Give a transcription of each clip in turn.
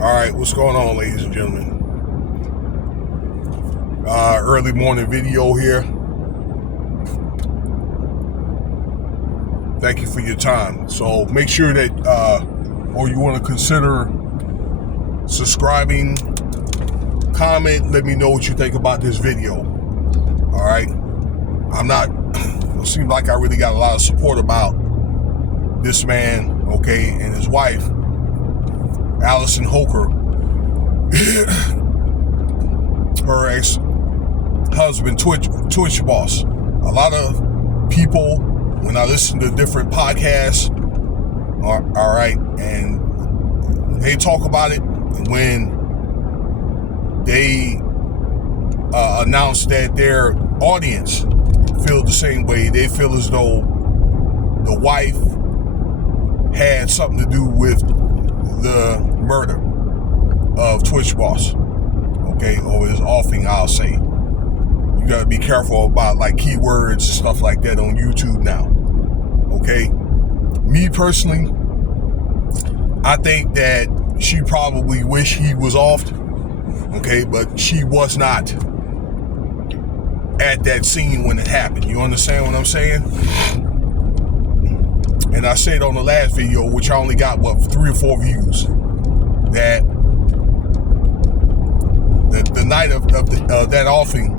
Alright, what's going on, ladies and gentlemen? Early morning video here. Thank you for your time. So make sure that or you want to consider subscribing, comment, let me know what you think about this video. Alright? It seems like I really got a lot of support about this man, okay, and his wife, Alyson Hoker, her ex-husband, TwichBoss. A lot of people, when I listen to different podcasts, all right, and they talk about it, when they announce that their audience feel the same way, they feel as though the wife had something to do with the murder of TwichBoss, okay, or his offing, I'll say. You gotta be careful about like keywords and stuff like that on YouTube now, okay? Me personally, I think that she probably wish he was offed, okay, but she was not at that scene when it happened. You understand what I'm saying? And I said on the last video, which I only got, 3 or 4 views, that the night of that offing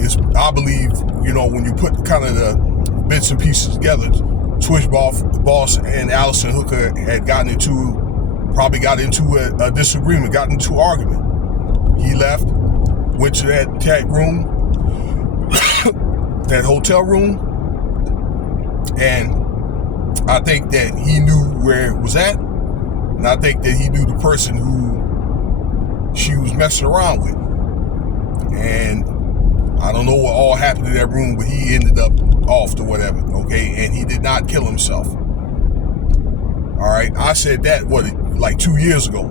is, I believe, you know, when you put kind of the bits and pieces together, TwichBoss and Alyson Hoker had probably got into a disagreement, got into an argument. He left, went to that room, that hotel room, and I think that he knew where it was at, and I think that he knew the person who she was messing around with. And I don't know what all happened in that room, but he ended up off or whatever, okay? And he did not kill himself. All right, I said that, like 2 years ago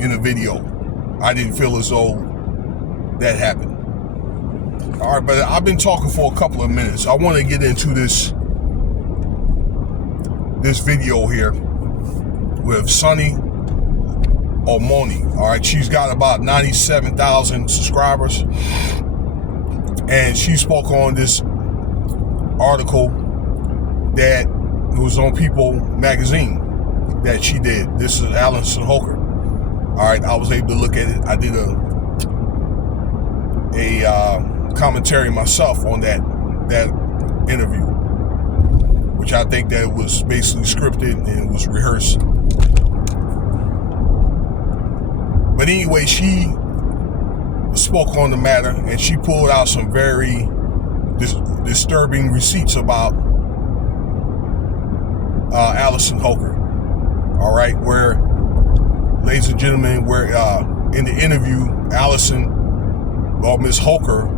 in a video. I didn't feel as though that happened. All right, but I've been talking for a couple of minutes. I want to get into this video here with Sunny Omoni. All right, she's got about 97,000 subscribers, and she spoke on this article that was on People magazine that she did. This is Alyson Hoker. All right, I was able to look at it. I did a commentary myself on that interview, which I think that was basically scripted and was rehearsed. But anyway, she spoke on the matter, and she pulled out some very disturbing receipts about Alyson Hoker. All right, where, ladies and gentlemen, where in the interview, Alyson, or Miss Hoker,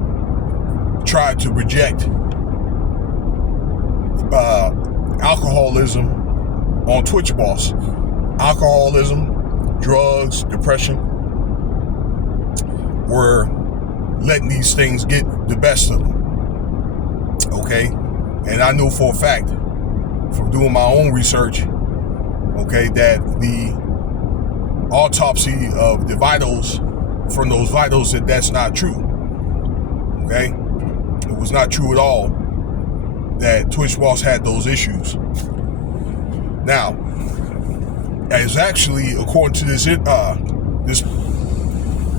tried to project alcoholism on TwichBoss. Alcoholism, drugs, depression, were letting these things get the best of them, okay? And I know for a fact, from doing my own research, okay, that the autopsy of the vitals, from those vitals, that's not true, okay? It was not true at all that TwichBoss had those issues. Now, it's actually, according to this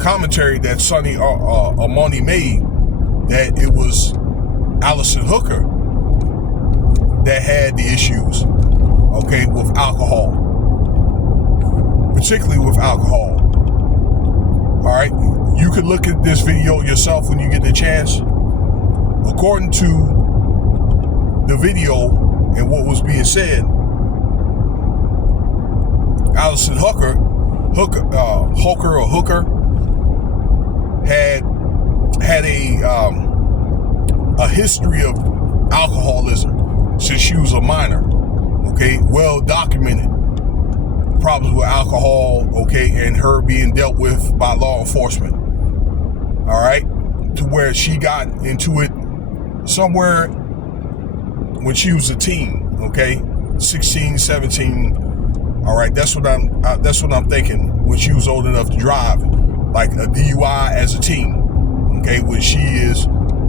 commentary that Sunny Omoni made, that it was Alyson Hoker that had the issues, okay, with alcohol, particularly with alcohol. All right, you could look at this video yourself when you get the chance. According to the video and what was being said, Alyson Hoker had a history of alcoholism since she was a minor, okay, well documented problems with alcohol, okay, and her being dealt with by law enforcement, all right, to where she got into it somewhere when she was a teen, okay, 16, 17, All right, that's what I'm thinking when she was old enough to drive, like a DUI as a teen. Okay, when she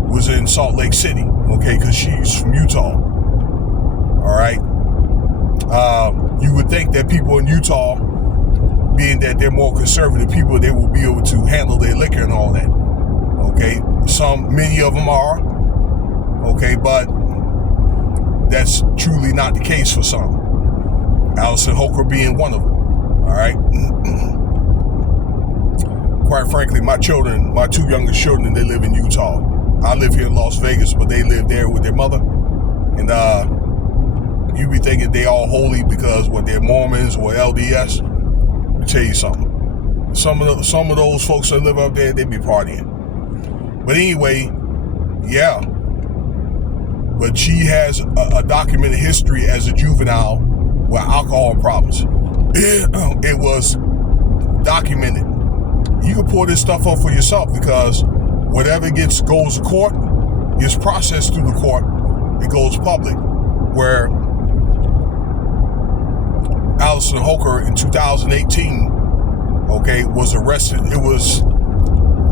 was in Salt Lake City. Okay, because she's from Utah. All right. You would think that people in Utah, being that they're more conservative people, they will be able to handle their liquor and all that. Okay, many of them are. Okay, but that's truly not the case for some. Alyson Hoker being one of them. All right. Quite frankly, my two youngest children, they live in Utah. I live here in Las Vegas, but they live there with their mother. And you be thinking they all holy because they're Mormons or LDS. Let me tell you something. Some of those folks that live up there, they be partying. But anyway, yeah. But she has a documented history as a juvenile with alcohol problems. It was documented. You can pull this stuff up for yourself because whatever goes to court is processed through the court. It goes public. Where Alyson Hoker in 2018, okay, was arrested. I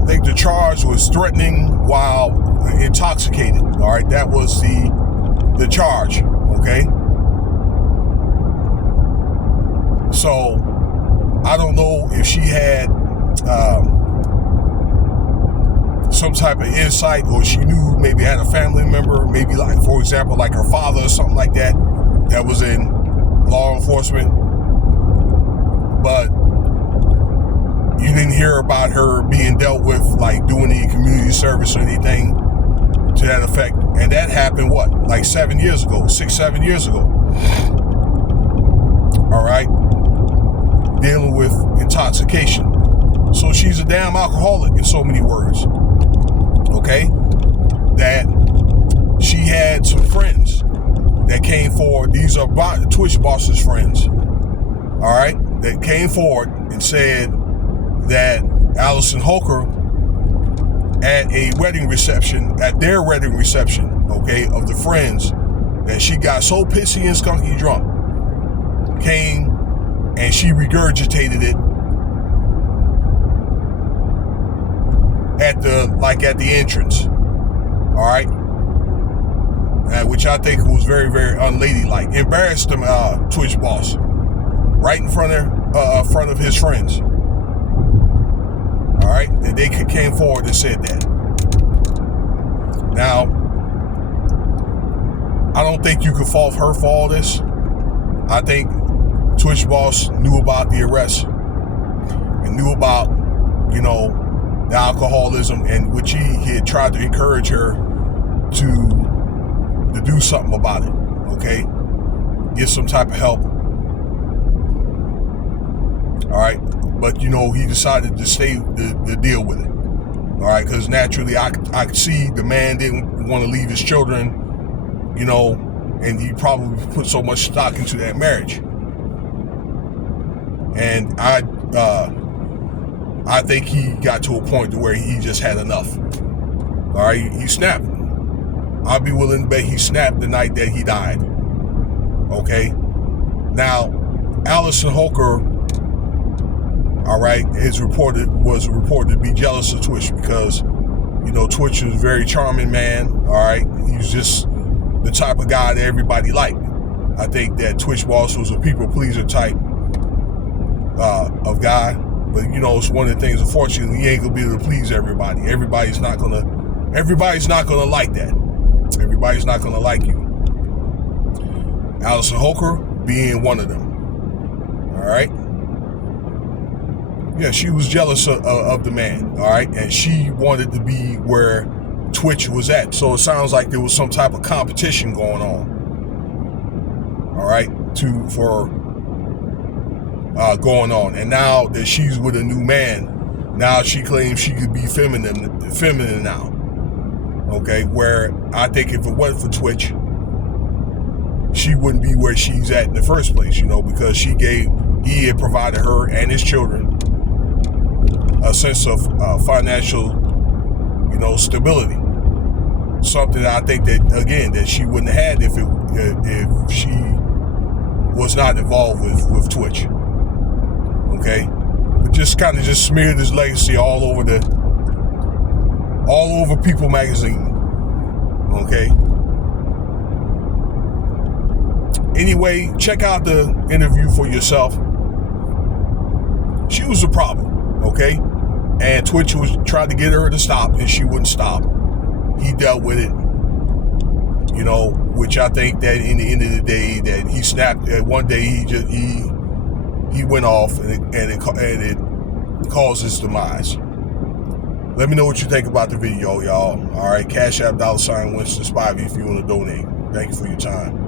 think the charge was threatening while intoxicated. All right, that was the charge. Okay. So I don't know if she had some type of insight, or she knew, maybe had a family member, maybe like, for example, like her father or something like that was in law enforcement. But you didn't hear about her being dealt with, like doing any community service or anything to that effect. And that happened, like 7 years ago, 6-7 years ago. All right. Dealing with intoxication. So she's a damn alcoholic in so many words. Okay? That she had some friends that came forward. These are TwichBoss's friends. All right? That came forward and said that Alyson Hoker at their wedding reception, okay, of the friends, that she got so pissy and skunky drunk, came and she regurgitated it at the entrance. All right, which I think was very, very unladylike. Embarrassed him, TwichBoss, right in front of his friends. All right, and they came forward and said that. Now, I don't think you could fault her for all this. I think TwichBoss knew about the arrest and knew about, the alcoholism, and which he had tried to encourage her to do something about it. Okay, get some type of help. All right, but he decided to stay to deal with it. All right, because naturally I could see the man didn't want to leave his children, and he probably put so much stock into that marriage. And I think he got to a point to where he just had enough. All right, he snapped. I'll be willing to bet he snapped the night that he died. Okay, now Alyson Hoker, all right, was reported to be jealous of Twitch because, Twitch was a very charming man. All right, he was just the type of guy that everybody liked. I think that TwichBoss was a people pleaser type of guy. But it's one of the things, unfortunately, you ain't gonna be able to please everybody. Everybody's not gonna like that. Everybody's not gonna like you. Alyson Hoker being one of them. All right. Yeah, she was jealous of the man. All right, and she wanted to be where Twitch was at. So it sounds like there was some type of competition going on. All right, going on. And now that she's with a new man, now she claims she could be feminine now. Okay, where I think if it wasn't for Twitch, she wouldn't be where she's at in the first place, because he had provided her and his children a sense of financial, stability. Something that I think that she wouldn't have had if she was was not involved with Twitch. Okay? But just kind of just smeared his legacy all over People magazine. Okay? Anyway, check out the interview for yourself. She was a problem, okay? And Twitch was trying to get her to stop, and she wouldn't stop. He dealt with it, you know, which I think that in the end of the day, that he snapped. One day he went off, and it caused his demise. Let me know what you think about the video, y'all. All right, Cash App $Winston Spivey if you want to donate. Thank you for your time.